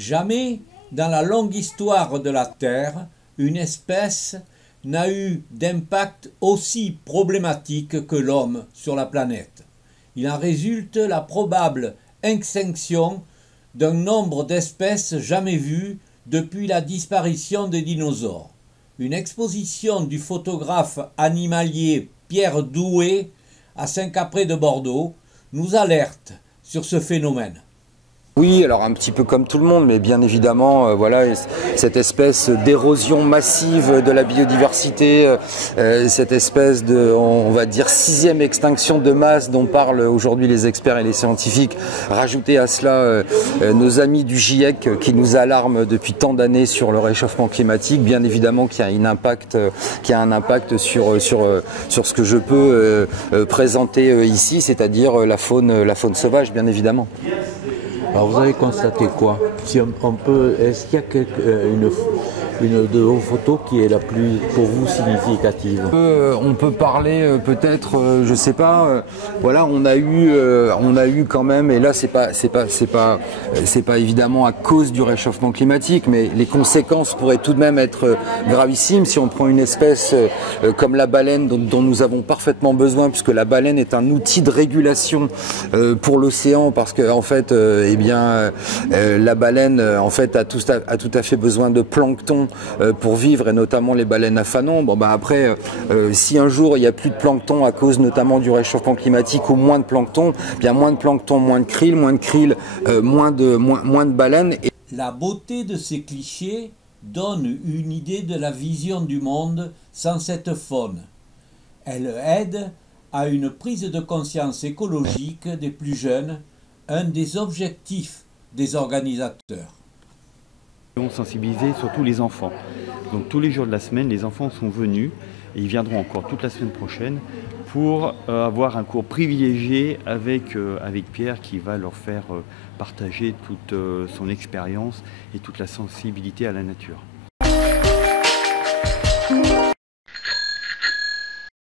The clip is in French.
Jamais, dans la longue histoire de la Terre, une espèce n'a eu d'impact aussi problématique que l'homme sur la planète. Il en résulte la probable extinction d'un nombre d'espèces jamais vues depuis la disparition des dinosaures. Une exposition du photographe animalier Pierre Doué à Saint-Capré de Bordeaux nous alerte sur ce phénomène. Oui, alors un petit peu comme tout le monde, mais bien évidemment, voilà, cette espèce d'érosion massive de la biodiversité, cette espèce de, on va dire, 6e extinction de masse dont parlent aujourd'hui les experts et les scientifiques. Rajouter à cela nos amis du GIEC qui nous alarment depuis tant d'années sur le réchauffement climatique, bien évidemment qu'il y a un impact sur ce que je peux présenter ici, c'est-à-dire la faune sauvage, bien évidemment. Alors vous avez constaté quoi? Si on peut, est-ce qu'il y a une de vos photos qui est la plus pour vous significative? On peut parler peut-être, je sais pas. Voilà, on a eu quand même, et là c'est pas évidemment à cause du réchauffement climatique, mais les conséquences pourraient tout de même être gravissimes si on prend une espèce comme la baleine dont nous avons parfaitement besoin, puisque la baleine est un outil de régulation pour l'océan, parce que en fait, la baleine en fait a tout à fait besoin de plancton pour vivre, et notamment les baleines à fanon. Bon, après, si un jour il n'y a plus de plancton à cause notamment du réchauffement climatique, ou moins de plancton, bien moins de plancton, moins de krill, moins de baleines. La beauté de ces clichés donne une idée de la vision du monde sans cette faune. Elle aide à une prise de conscience écologique des plus jeunes, un des objectifs des organisateurs. On sensibilisait surtout les enfants. Donc tous les jours de la semaine, les enfants sont venus, et ils viendront encore toute la semaine prochaine pour avoir un cours privilégié avec Pierre, qui va leur faire partager toute son expérience et toute la sensibilité à la nature.